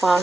5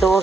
2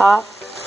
1/2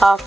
1/2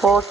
4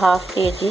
1/2 kg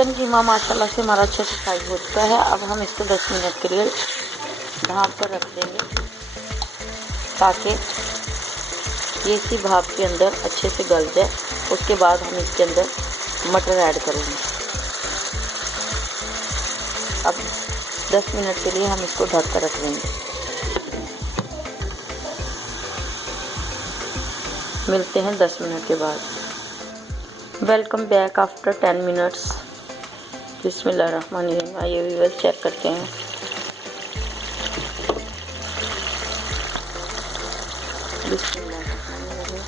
chicken कीमा माशाल्लाह से हमारा अच्छे से फ्राई हो चुका है। अब हम इसको 10 मिनट के लिए ढाँप कर रख देंगे ताकि ये इसी भाप के अंदर अच्छे से गल जाए। उसके बाद हम इसके अंदर मटर ऐड करेंगे। अब 10 मिनट के लिए हम इसको ढक कर रख देंगे। मिलते हैं 10 मिनट के बाद। Welcome back after 10 minutes. बिस्मिल्लाहिर्रहमानिर्रहीम। आइए व्यूअर्स चेक करते हैं। बिस्मिल्लाहिर्रहमानिर्रहीम।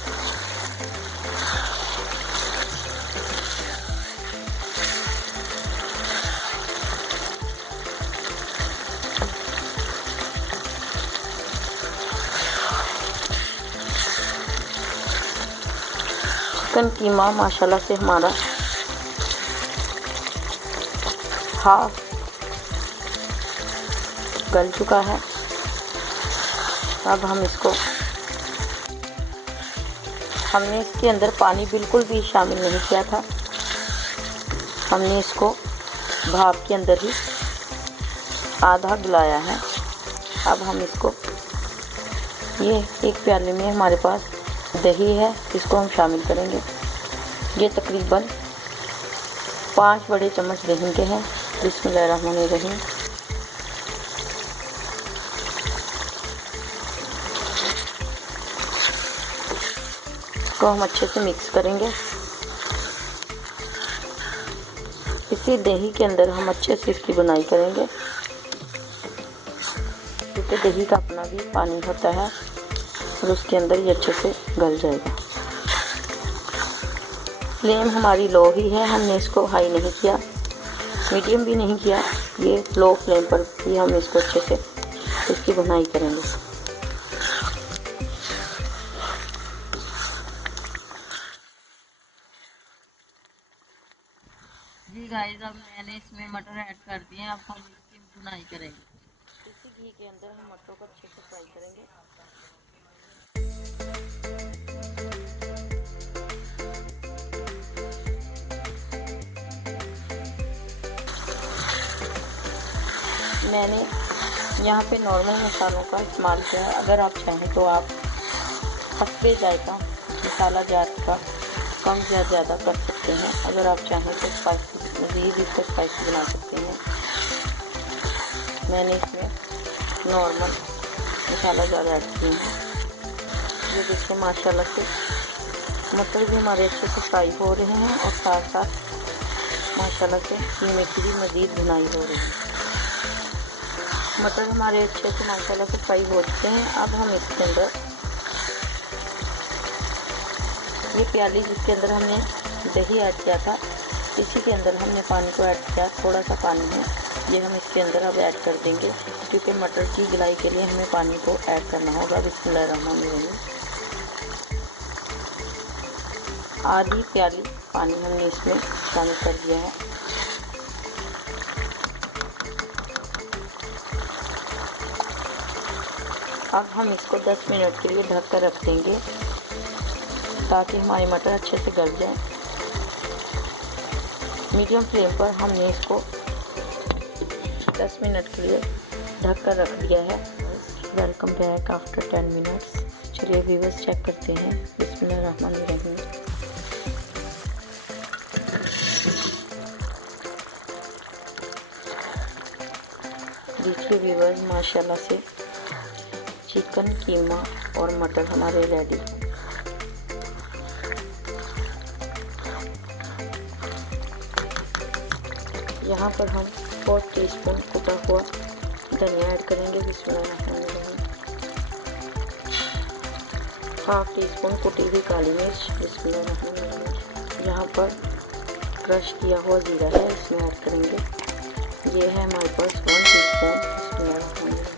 चिकन कीमा माशाल्लाह से हमारा हाफ गल चुका है। अब हम इसको, हमने इसके अंदर पानी बिल्कुल भी शामिल नहीं किया था। हमने इसको भाप के अंदर ही आधा गलाया है। अब हम इसको, ये एक प्याले में हमारे पास दही है, इसको हम शामिल करेंगे। ये तकरीबन 5 बड़े चम्मच दही के हैं। बिस्मिल्लाहिर्रहमानिर्रहीम। इसको हम अच्छे से मिक्स करेंगे। इसी दही के अंदर हम अच्छे से इसकी बुनाई करेंगे, क्योंकि दही का अपना भी पानी होता है और उसके अंदर ये अच्छे से गल जाएगा। फ्लेम हमारी लो ही है, हमने इसको हाई नहीं किया, मीडियम भी नहीं किया। ये लो फ्लेम पर ही हम इसको अच्छे से इसकी बुनाई करेंगे। जी गाइस, अब मैंने इसमें मटर ऐड कर दिए। अब हम इसकी बुनाई करेंगे। इसी घी के अंदर हम मटरों को अच्छे से फ्राई करेंगे। मैंने यहाँ पे नॉर्मल मसालों का इस्तेमाल किया है। अगर आप चाहें तो आप हस्बे जायका मसाला जार का कम या ज़्यादा कर सकते हैं। अगर आप चाहें तो स्पाइसी मज़ीद इसको स्पाइसी बना सकते हैं। मैंने इसमें नॉर्मल मसाला ज़्यादा ऐड किया है। ये देखिए माशाल्लाह से मटर भी हमारे अच्छे से फ्राई हो रहे हैं और साथ साथ माशाल्लाह से कीमे की भी मज़ीद बुनाई हो रही है। मटर हमारे अच्छे से माशाल्लाह से फ्राई हो चुके हैं। अब हम इसके अंदर, ये प्याली जिसके अंदर हमने दही ऐड किया था, इसी के अंदर हमने पानी को ऐड किया। थोड़ा सा पानी है, ये हम इसके अंदर अब ऐड कर देंगे, क्योंकि मटर की गलाई के लिए हमें पानी को ऐड करना होगा। बिस्मिल्लाहिर्रहमानिर्रहीम। आधी प्याली पानी हमने इसमें शामिल कर दिया है। अब हम इसको 10 मिनट के लिए ढक कर रख देंगे ताकि हमारे मटर अच्छे से गल जाए। मीडियम फ्लेम पर हमने इसको 10 मिनट के लिए ढक कर रख दिया है। Welcome back after 10 minutes. चलिए व्यूअर्स चेक करते हैं। बिस्मिल्लाहिर्रहमानिर्रहीम। देखिए व्यूअर्स, माशाल्लाह से चिकन कीमा और मटर हमारे रेडी। यहाँ पर हम 4 टीस्पून कुटा हुआ धनिया ऐड करेंगे। बिस्मिल्लाहिर्रहमानिर्रहीम। हाफ टी स्पून कुटी हुई काली मिर्च। बिस्मिल्लाहिर्रहमानिर्रहीम। यहाँ पर क्रश किया हुआ जीरा है, इसमें ऐड करेंगे। ये है हमारे पास 1 टीस्पून। बिस्मिल्लाहिर्रहमानिर्रहीम।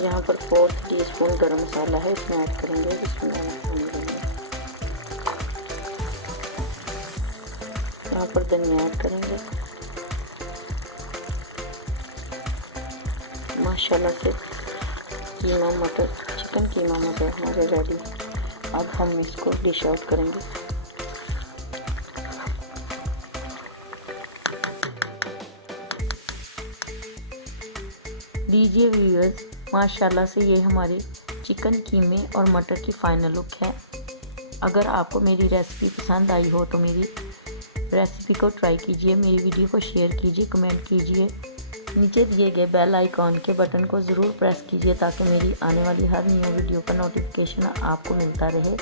यहाँ पर 4 टीस्पून गरम मसाला है, इसमें ऐड करेंगे। बिस्मिल्लाहिर्रहमानिर्रहीम। यहाँ पर धनिया ऐड करेंगे। माशाल्लाह से कीमा मटर, चिकन कीमा मटर हमारे रेडी। अब हम इसको डिश आउट करेंगे। लीजिए व्यूअर्स, माशाल्लाह से ये हमारे चिकन कीमे और मटर की फाइनल लुक है। अगर आपको मेरी रेसिपी पसंद आई हो तो मेरी रेसिपी को ट्राई कीजिए, मेरी वीडियो को शेयर कीजिए, कमेंट कीजिए। नीचे दिए गए बेल आइकॉन के बटन को ज़रूर प्रेस कीजिए ताकि मेरी आने वाली हर न्यू वीडियो का नोटिफिकेशन आपको मिलता रहे।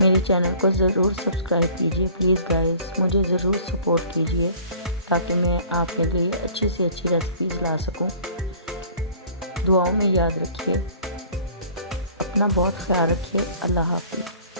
मेरे चैनल को ज़रूर सब्सक्राइब कीजिए प्लीज़ गाइस, मुझे ज़रूर सपोर्ट कीजिए ताकि मैं आपके लिए अच्छी से अच्छी रेसिपीज़ ला सकूं। दुआओं में याद रखिए, अपना बहुत ख्याल रखिए। अल्लाह हाफ़िज़।